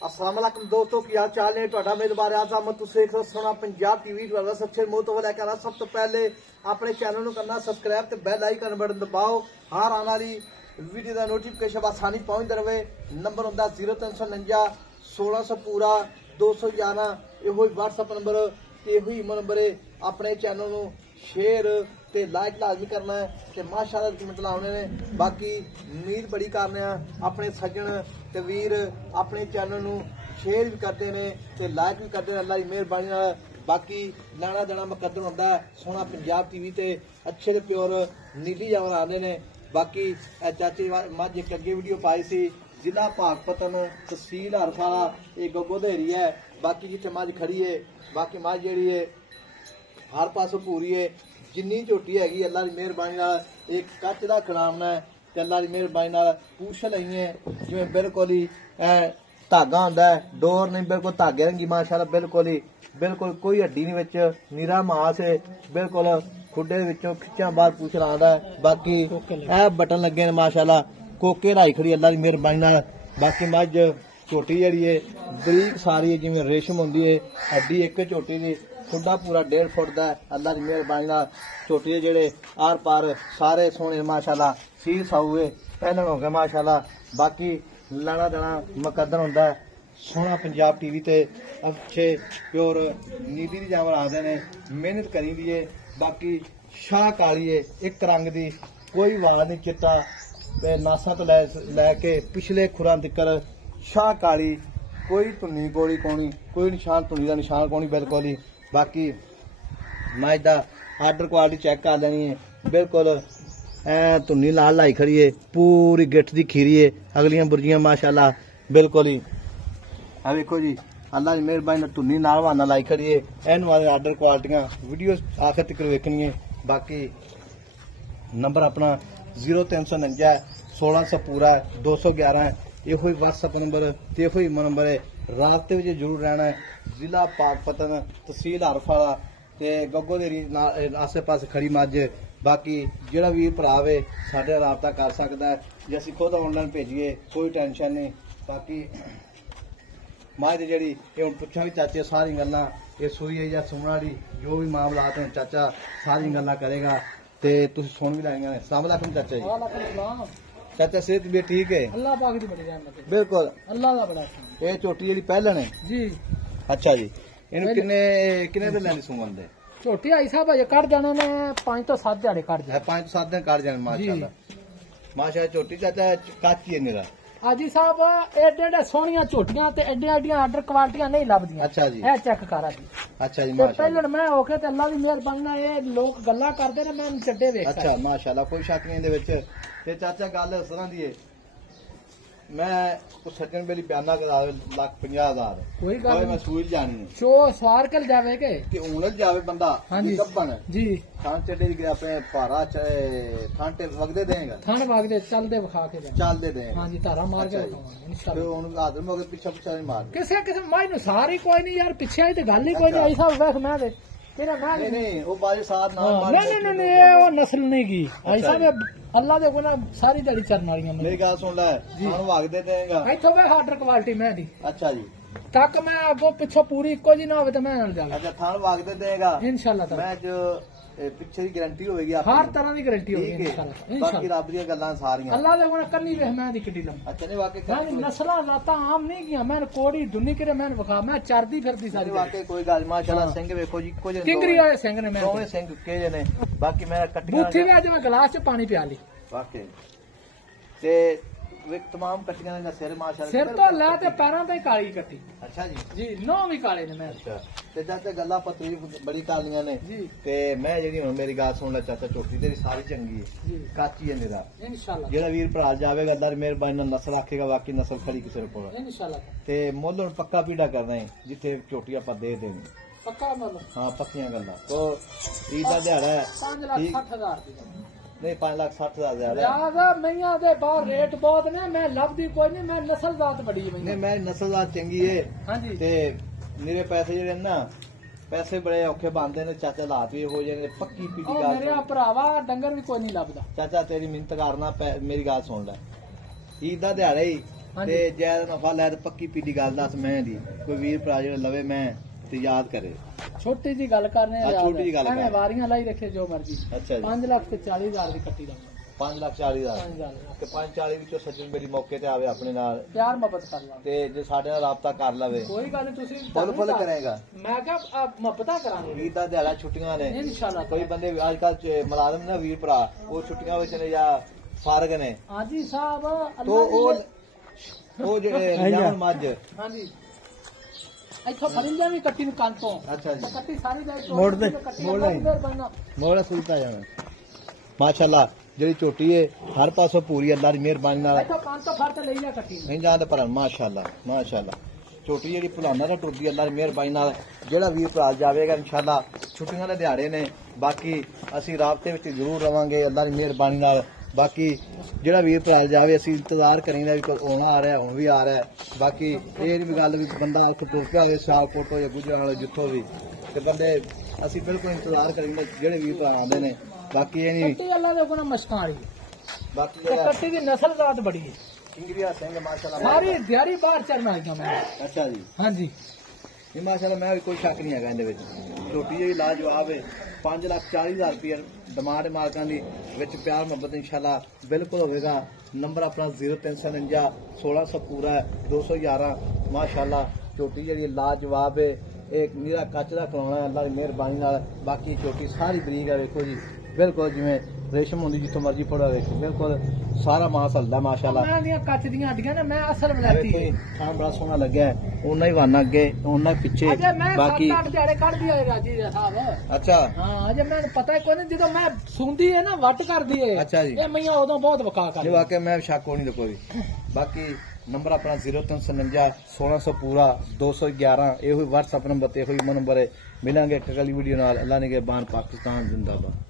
अस्सलाम वालेकुम दोस्तों, की हाल चाल है। ਤੁਹਾਡਾ ਮੇਜ਼ਬਾਨ ਆਜ਼ਮ ਤੁਸੀਂ ਦੇਖ ਰਹੇ पंजाब टीवी ਤੁਹਾਡਾ ਸੱਚੇ ਮੂੰਹ ਤੋਂ ਲੈ ਕੇ ਆਣਾ। ਸਭ ਤੋਂ ਪਹਿਲੇ ਆਪਣੇ ਚੈਨਲ ਨੂੰ ਕਰਨਾ ਸਬਸਕ੍ਰਾਈਬ ਤੇ ਬੈਲ ਆਈਕਨ ਬਟਨ ਦਬਾਓ। ਹਰ ਆਉਣ ਵਾਲੀ ਵੀਡੀਓ ਦਾ ਨੋਟੀਫਿਕੇਸ਼ਨ ਆਸਾਨੀ ਪਹੁੰਚਦਾ ਰਹੇ। ਨੰਬਰ ਹੁੰਦਾ 0349 1600 पूरा 211। ਇਹੋ ਹੀ WhatsApp ਨੰਬਰ ਤੇ ਇਹੋ ਹੀ ਨੰਬਰ ਹੈ। ਆਪਣੇ ਚੈਨਲ ਨੂੰ शेयर ते लाइक लाजमी करना है ते माशाअल्लाह कमेंट लाने ने। बाकी उम्मीद बड़ी करने अपने सज्जन ते वीर अपने चैनल नू शेयर भी करते हैं ते लाइक भी करते हैं। अल्लाह की मेहरबानी। बाकी लाना देना मुकद्दर होंदा है। सोहना पंजाब टीवी ते अच्छे ते प्योर नीली जावर आते हैं। बाकी चाचे मझ एक अगे वीडियो पाई सी जिला पाकपतन तहसील हरफाला ये गगो देरी है। बाकी जिथे मझ खड़ी है बाकी मझ जी है हर पासों पूरी है। जिन्नी झोटी हैगी अल्लाह की मेहरबानी एक कच का खिलावना है ते अल्लाह की मेहरबानी पूछ लई है जिवें बिल्कुल ही धागा होंदा है। डोर नहीं बिल्कुल धागे रंगी माशाअल्लाह बिल्कुल कोई हड्डी नहीं विच नीरा मास है। बिल्कुल खुडे विचों खिच्चा बाहर पूछ लांदा है। बाकी ए बटन लगे ने माशाअल्लाह कोके राई खड़ी अल्लाह की मेहरबानी। बाकी मझ झोटी जिहड़ी है बरीक सारी है जिवें रेशम होंदी है। हड्डी एक झोटी दी खुडा पूरा 1.5 फुट का अल्लाह की मेहरबानी। झोटी जेड़े आर पार सारे सोने माशाअल्लाह सील साऊए पहलन हो गए माशाअल्लाह। बाकी लाना देना मुकद्दर होंदा है। सोहना पंजाब टीवी ते अच्छे प्योर नीली जावर आते ने मेहनत करी दी है। बाकी शाह काली है एक रंग दी कोई वाल नहीं चिट्टा नासा तो लैके पिछले खुरां तिकर शाह काली कोई धुनी गोली कोनी कोई निशान धुनी का निशान कोनी बिल्कुल ही। बाकी मझ का आर्डर क्वालिटी चेक कर लेनी है। बिल्कुल धुनी लाल लाई खड़ी है पूरी गिट्ठ की खीरी है। अगलियां बुर्जियां माशाअल्लाह बिल्कुल ही आ देखो जी अल्लाह की मेहरबानी धुनी नाल वाना लाई खड़ी है। इन वाले आर्डर क्वालिटियां वीडियो आखिर तक वेखनी है। बाकी नंबर अपना 0349 1600 पूरा 211 ਇਹੋ ਹੀ WhatsApp नंबर ਤੇ ਇਹੋ ਹੀ नंबर है। रात के जरूर रहना है। जिला पाकपतन तहसील हरफाला ते गगो देरी आसे पास खड़ी मझ। बाकी जिहड़ा वीर भरा वे साडे राबता कर सकदा है जे असीं खुद ऑनलाइन भेजिए कोई टेंशन नहीं। बाकी मझ जिहड़ी हुण पुछां भी चाचे सारी गल्लां ये सूई है या सूण वाली जो भी मामलात हैं चाचा सारी गल्लां करेगा ते तुसीं सुण भी लैणियां ने। अस्सलाम वालेकुम चाचा जी। चाचा सेहत भी ठीक है अल्लाह पाक दी बड़ी रहमत है। बिल्कुल अल्लाह दा बड़ा ये झोटी जेडी पहलन है जी। अच्छा जी इन्हू किन्ने किन्ने दिन लैंदी सुमन दे झोटी आई साहब अजे कट जाने ने 5 तो 7 दिहाड़े कट जाने 5 तो 7 दिन कट जाने माशाअल्लाह झोटी चाचा काची है निरा हाजी साहब एडे एडे सोहणियां झोटियां ते एडे एडियां आर्डर क्वालिटियां नहीं लभदियां। अच्छा जी ए चेक कर दी। अच्छा जी माशाअल्लाह पहले मैं होके ते अल्लाह दी मेहरबानी ये लोग गल्लां करदे ने मैं छड्डे वेख। अच्छा माशाअल्लाह कोई शक नहीं दे विच ते चाचा गल इस तरह दी है मैं कुछ सज्जन बेली बयाना करा 1,50,000 कोई गल मैं सूई जानी है शो सवार कर जावे के ऊन जावे बंदा गब्बन जी थान चढ़े अपने भारा थान टे वगदे देगा थान वगदे चलदे विखा के चलदे दे। हां जी धारा मार के इंशाल्लाह हुन आदम मगर पीछे पीछे नहीं मार किसे किसे माई नु सारी कोई नहीं यार पीछे आई ते गल ही कोई नहीं आई साहब वेख मैं दे तेरा ना नहीं वो बाजे साथ ना मार नहीं वो नस्ल नहीं की आई साहब अल्लाह दे कोना सारी जड़ी चरन वालियां मेरी गल सुन ले हुन वगदे देगा इथों वे आर्डर क्वालिटी मैं दी। अच्छा जी तक मैं अगो पिछो पूरी इको जी ना होवे ते मैं नाल जावे। अच्छा थान वगदे देगा इंशाल्लाह मैं जो पिछे की गारंटी होगी हर तरह की गारंटी होगी इंशाल्लाह। बाकी रब दी गल्लां सारियां अल्लाह दे कोना कन्नी वेख मैं दी किड्डी लम। अच्छा नहीं वाकई मैं नस्लां जाता आम नहीं किया मैं कोड़ी दुनी करे मैं विखा मैं चरदी फिरदी सारी वाकई कोई गल माशाअल्लाह सिंह वेखो जी कुछ किंगरी होए सिंह ने मैं दोवें सिंह के ने। बाकी मैं कट्टियां बूथी में आज मैं गिलास च पानी पिया ली वाकई ते तमाम कट्टियां ने सिर माशाअल्लाह सिर तो लै ते पैरां ते काली कट्टी। अच्छा जी जी नौ भी काले ने मैं। अच्छा ते चाचा गल्लां पतली बड़ी कालियां ने जी ते मैं जेहड़ी हुण मेरी गल सुन ले चाचा झोटी तेरी सारी चंगी है जी काची है निरा इंशाल्लाह जेड़ा वीर भरा जावेगा अल्लाह दी मेहरबानी नाल नस्ल आखेगा बाकी नस्ल खड़ी किसे कोल इंशाल्लाह ते मुੱਲ हुण पक्का पीड़ा करना है जिथे झोटी आपां दे देनी पक्का मुੱਲ। हां पक्कियां गल्लां तो ईद दा दिहाड़ा है 5,60,000 दी नहीं 5,60,000 मैया दे बाहर रेट बहुत ने मैं लभदी कोई नहीं मैं नस्ल जात बड़ी है नहीं मैं नस्ल जात चंगी है। हां जी ते मेरे पैसे जेडे ना पैसे बड़े औखे बनते ने चाचा हालात भी हो जाने पक्की पीड़ी गल मेरे भरावा डंगर भी कोई नहीं लभदा। चाचा तेरी मिन्नत करना मेरी गल सुन ले ईद दा दिहाड़ा ही ਤੇ ਜੈਦ ਨਫਾ ਲੈ ਤੇ ਪੱਕੀ ਪੀਡੀ ਗੱਲ ਦੱਸ ਮੈਂ ਦੀ ਕੋਈ ਵੀਰ ਭਰਾ ਜਿਹੜਾ ਲਵੇ ਮੈਂ ਤੇ ਯਾਦ ਕਰੇ ਛੋਟੀ ਜੀ ਗੱਲ ਕਰਨੇ ਆ ਛੋਟੀ ਜੀ ਗੱਲ ਕਰ ਐਵੇਂ ਵਾਰੀਆਂ ਲਾਈ ਰੱਖੇ ਜੋ ਮਰਜੀ। ਅੱਛਾ ਜੀ 5,40,000 ਦੀ ਕੱਟੀ ਦਾ 5,40,000 ਤੇ 5,40 ਵਿੱਚੋਂ ਸੱਜਣ ਮੇਰੀ ਮੌਕੇ ਤੇ ਆਵੇ ਆਪਣੇ ਨਾਲ ਪਿਆਰ ਮੁਹੱਬਤ ਕਰ ਲਾ ਤੇ ਜੇ ਸਾਡੇ ਨਾਲ ਰਾਬਤਾ ਕਰ ਲਵੇ ਕੋਈ ਗੱਲ ਨਹੀਂ ਤੁਸੀਂ ਫੁੱਲ ਕਰੇਗਾ। ਮੈਂ ਕਿਹਾ ਮੁਹੱਬਤਾਂ ਕਰਾਂਗੇ ਵੀਰ ਦਾ ਦਿਹਾੜਾ ਛੁੱਟੀਆਂ ਨੇ ਇਨਸ਼ਾਅੱਲਾ। ਕੋਈ ਬੰਦੇ ਅੱਜ ਕੱਲ ਮੁਲਾਜ਼ਮ ਨੇ ਵੀਰ ਭਰਾ ਉਹ ਛੁੱਟੀਆਂ ਵਿੱਚ ਨੇ ਜਾਂ ਫਾਰਗ ਨੇ ਹਾਂਜੀ ਸਾਹਿਬ ਉਹ ਜਿਹੜੇ ਨਿਆਣ ਮੱਝ ਹਾਂਜੀ ਇੱਥੋਂ ਫਰਿੰਜਾਂ ਵੀ ਕੱਟੀ ਨੂੰ ਕੰਨ ਤੋਂ। ਅੱਛਾ ਜੀ ਕੱਟੀ ਸਾਰੀ ਦਾ ਮੋੜ ਦੇ ਮੋੜਾ ਸੁਲਤਾ ਜਾਣਾ ਮਾਸ਼ਾਅੱਲਾ ਜਿਹੜੀ ਝੋਟੀ ਹੈ ਹਰ ਪਾਸੋਂ ਪੂਰੀ ਅੱਲਾ ਦੀ ਮਿਹਰਬਾਨੀ ਨਾਲ ਇੱਥੋਂ ਕੰਨ ਤੋਂ ਫੜ ਕੇ ਲਈ ਜਾ ਕੱਟੀ ਨਹੀਂ ਜਾਂਦਾ ਪਰ ਮਾਸ਼ਾਅੱਲਾ ਮਾਸ਼ਾਅੱਲਾ ਝੋਟੀ ਜਿਹੜੀ ਭੁਲਾਨਾ ਦਾ ਟੁਰਦੀ ਅੱਲਾ ਦੀ ਮਿਹਰਬਾਨੀ ਨਾਲ ਜਿਹੜਾ ਵੀਰ ਭਰਾ ਜਾਵੇਗਾ ਇਨਸ਼ਾਅੱਲਾ ਛੁੱਟੀਆਂ ਦੇ ਦਿਹਾੜੇ ਨੇ ਬਾਕੀ ਅਸੀਂ ਰਾਬਤੇ ਵਿੱਚ ਜ਼ਰੂਰ ਰਵਾਂਗੇ ਅੱਲਾ ਦੀ ਮਿਹਰਬਾਨੀ ਨਾਲ। ਬਾਕੀ ਜਿਹੜਾ ਵੀਰ ਭਰਾ ਜਾਵੇ ਅਸੀਂ ਇੰਤਜ਼ਾਰ ਕਰੀਦਾ ਵੀ ਆਉਣਾ ਆ ਰਿਹਾ ਹੁਣ ਵੀ ਆ ਰਿਹਾ। ਬਾਕੀ ਇਹ ਨਹੀਂ ਗੱਲ ਵੀ ਬੰਦਾ ਖਤੋਕਿਆ ਹੋਵੇ ਸਿਆਲਕੋਟ ਜਾਂ ਗੁਜਰਾਂਵਾਲਾ ਜਿੱਥੋਂ ਵੀ ਤੇ ਬੰਦੇ ਅਸੀਂ ਬਿਲਕੁਲ ਇੰਤਜ਼ਾਰ ਕਰੀਦਾ ਜਿਹੜੇ ਵੀਰ ਭਰਾ ਆਉਂਦੇ ਨੇ। ਬਾਕੀ ਇਹ ਨਹੀਂ ਕੱਟੀ ਅੱਲਾ ਦੇ ਕੋਲ ਮਸ਼ਕਾਂ ਵਾਲੀ ਬਾਕੀ ਕੱਟੀ ਦੀ ਨਸਲ ਜ਼ਾਤ ਬੜੀ ਹੈ ਸਿੰਗਰੀਆ ਸਿੰਘ ਮਾਸ਼ਾਅੱਲਾ ਸਾਰੀ ਦਿਹਾੜੀ ਬਾਹਰ ਚੜਨਾ ਆਈਆਂ ਮੈਂ। ਅੱਛਾ ਜੀ ਹਾਂਜੀ ਇਹ ਮਾਸ਼ਾਅੱਲਾ ਮੈਂ ਵੀ ਕੋਈ ਸ਼ੱਕ ਨਹੀਂ ਹੈਗਾ ਇਹਦੇ ਵਿੱਚ ਝੋਟੀ ਜਿਹੜੀ ਲਾਜਵਾਬ ਹੈ 5,40,000 ਰੁਪਏ ਡਿਮਾਂਡ ਮਾਲਕਾਂ ਦੀ ਵਿੱਚ ਪਿਆਰ ਮੁਹੱਬਤ ਇਨਸ਼ਾਅੱਲਾ ਬਿਲਕੁਲ ਹੋਵੇਗਾ। ਨੰਬਰ ਆਪਣਾ 0349 1600 ਪੂਰਾ ਹੈ 211 ਮਾਸ਼ਾਅੱਲਾ ਝੋਟੀ ਜਿਹੜੀ ਲਾਜਵਾਬ ਹੈ ਇਹ ਨੀਰਾ ਕੱਚ ਦਾ ਕਰਾਉਣਾ ਹੈ ਅੱਲਾ ਦੀ ਮਿਹਰਬਾਨੀ ਨਾਲ। ਬਾਕੀ ਝੋਟੀ ਸਾਰੀ ਬਰੀਕ ਹੈ ਵੇਖੋ ਜੀ ਬਿਲਕੁਲ ਜਿਵੇਂ ਰੇਸ਼ਮ ਹੁੰਦੀ ਜਿੱਥੋਂ ਮਰਜੀ ਫੜਾ ਵੇਖੋ ਬਿਲਕੁਲ ਸਾਰਾ ਮਾਸ ਹਲਦਾ ਮਾਸ਼ਾਅੱਲਾ। ਮੈਂ ਦੀਆਂ ਕੱਚ ਦੀਆਂ ਹੱਡੀਆਂ ਨੇ ਮੈਂ ਅਸਲ ਵਲੈਤੀ ਖਾਣ ਬੜਾ ਸੋਹਣਾ ਲੱਗਿਆ ਉਹਨਾਂ ਹੀ ਵਾਨਾ ਅੱਗੇ ਉਹਨਾਂ ਪਿੱਛੇ ਅਜੇ ਮੈਂ ਬਾਕੀ 7-8 ਦਿਹਾੜੇ ਕੱਢਦੀ ਆ ਰਾਜੀ ਦੇ ਸਾਹਿਬ। ਅੱਛਾ ਹਾਂ ਅਜੇ ਮੈਨੂੰ ਪਤਾ ਕੋਈ ਨਹੀਂ ਜਦੋਂ ਮੈਂ ਸੁਣਦੀ ਹੈ ਨਾ ਵੱਟ ਕਰਦੀ ਹੈ ਅੱਛਾ ਜੀ ਇਹ ਮਈਆਂ ਉਦੋਂ ਬਹੁਤ ਵਕਾ ਜੇ ਕਰਦੀ ਵਾਕਿਆ ਮੈਂ ਸ਼ੱਕ ਹੋਣੀ ਤੇ ਕੋਈ ਬਾਕੀ ਨੰਬਰ ਆਪਣਾ 0349 1600 ਪੂਰਾ 211 ਇਹੋ ਹੀ WhatsApp ਨੰਬਰ ਤੇ ਇਹੋ ਹੀ ਨੰਬਰ ਹੈ। ਮਿਲਾਂਗੇ ਇੱਕ ਅਗਲੀ ਵੀਡੀਓ ਨਾਲ। ਅੱਲਾ ਨੇ ਕੇ ਬਾਨ ਪਾਕਿਸਤਾਨ ਜ਼ਿੰਦਾਬਾਦ।